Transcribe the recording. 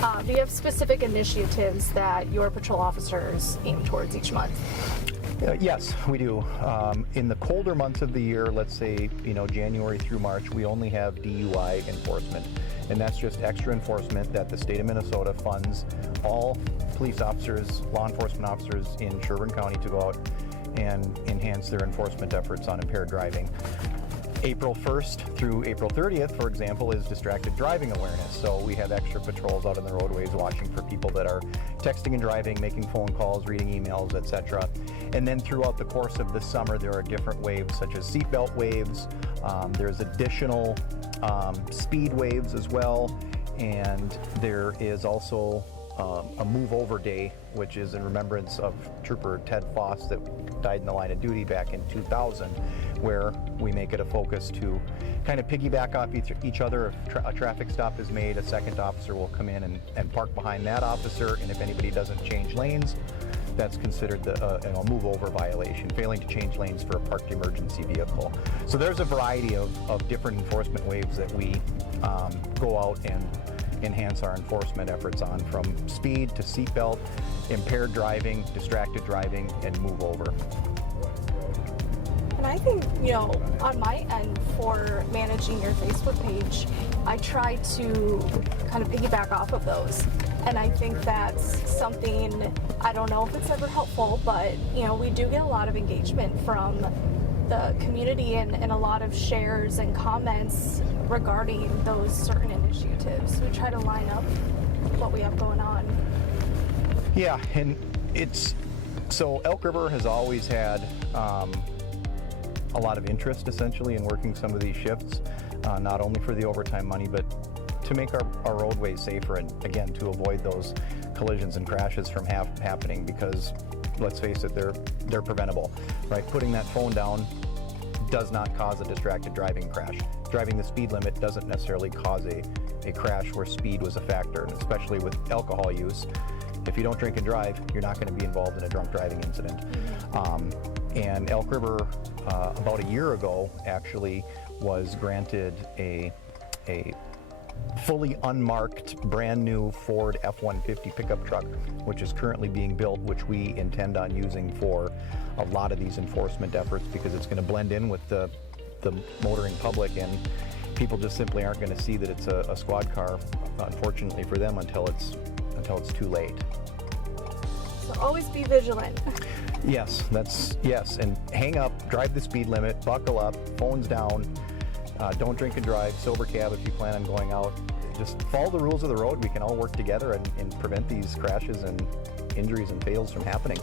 Do you have specific initiatives that your patrol officers aim towards each month? Yes, we do. In the colder months of the year, let's say, January through March, we only have DUI enforcement. And that's just extra enforcement that the state of Minnesota funds all police officers, law enforcement officers in Sherburne County to go out and enhance their enforcement efforts on impaired driving. April 1st through April 30th, for example, is distracted driving awareness. So we have extra patrols out on the roadways watching for people that are texting and driving, making phone calls, reading emails, etc. And then throughout the course of the summer, there are different waves such as seatbelt waves. There's additional speed waves as well. And there is also a move over day, which is in remembrance of Trooper Ted Foss that died in the line of duty back in 2000, where we make it a focus to kind of piggyback off each other. If a traffic stop is made, a second officer will come in and park behind that officer, and if anybody doesn't change lanes, that's considered a move over violation, failing to change lanes for a parked emergency vehicle. So there's a variety of different enforcement waves that we go out and enhance our enforcement efforts on, from speed to seatbelt, impaired driving, distracted driving, and move over. And I think, on my end for managing your Facebook page, I try to kind of piggyback off of those. And I think that's something, I don't know if it's ever helpful, but, we do get a lot of engagement from the community and a lot of shares and comments regarding those certain initiatives. We try to line up what we have going on. Yeah, and so Elk River has always had a lot of interest essentially in working some of these shifts, not only for the overtime money, but to make our roadways safer, and again, to avoid those collisions and crashes from happening, because let's face it, they're preventable, right? Putting that phone down does not cause a distracted driving crash. Driving the speed limit doesn't necessarily cause a crash where speed was a factor, and especially with alcohol use. If you don't drink and drive, you're not going to be involved in a drunk driving incident. And Elk River, about a year ago, actually was granted a fully unmarked, brand new Ford F-150 pickup truck, which is currently being built, which we intend on using for a lot of these enforcement efforts, because it's going to blend in with the motoring public, and people just simply aren't going to see that it's a squad car, unfortunately for them, until it's too late. So always be vigilant. Yes, and hang up, drive the speed limit, buckle up, phones down, don't drink and drive, sober cab if you plan on going out. Just follow the rules of the road. We can all work together and prevent these crashes and injuries and fails from happening.